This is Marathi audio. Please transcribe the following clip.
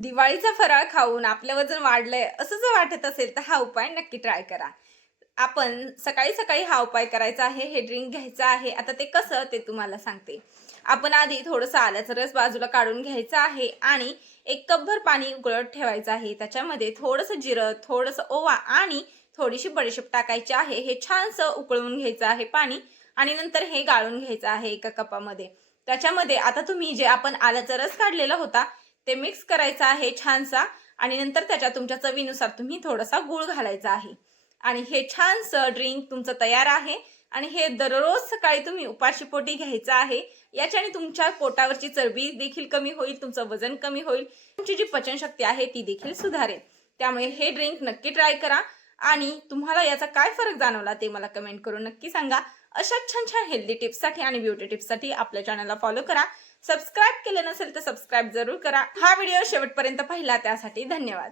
दिवाळीचा फराळ खाऊन आपलं वजन वाढलंय असं जर वाटत असेल तर हा उपाय नक्की ट्राय करा. आपण सकाळी सकाळी हा उपाय करायचा आहे. हे ड्रिंक घ्यायचं आहे. आता ते कसं ते तुम्हाला सांगते. आपण आधी थोडंसं आल्याचा रस बाजूला काढून घ्यायचा आहे आणि 1 कपभर पाणी उकळत ठेवायचं आहे. त्याच्यामध्ये थोडंसं जिरं, थोडंसं ओवा आणि थोडीशी बडीशेप टाकायची आहे. हे छानसं उकळून घ्यायचं आहे पाणी आणि नंतर हे गाळून घ्यायचं आहे एका कपामध्ये. त्याच्यामध्ये आता तुम्ही जे आपण आल्याचा रस काढलेला होता ते मिक्स करायचं आहे छानसा आणि नंतर त्याच्यात तुमच्या चवीनुसार तुम्ही थोडासा गूळ घालायचा आहे आणि हे छानसं ड्रिंक तुमचं तयार आहे आणि हे दररोज सकाळी तुम्ही उपाशीपोटी घ्यायचं आहे. याच्याने तुमच्या पोटावरची चरबी देखील कमी होईल, तुमचं वजन कमी होईल, तुमची जी पचनशक्ती आहे ती देखील सुधारेल. त्यामुळे हे ड्रिंक नक्की ट्राय करा आणि तुम्हाला याचा काय फरक जाणवला ते मला कमेंट करून नक्की सांगा. अशाच छान छान हेल्दी टिप्ससाठी आणि ब्युटी टिप्ससाठी आपल्या चॅनलला फॉलो करा. सबस्क्राईब केलं नसेल तर सबस्क्राईब जरूर करा. हा व्हिडिओ शेवटपर्यंत पाहिला त्यासाठी धन्यवाद.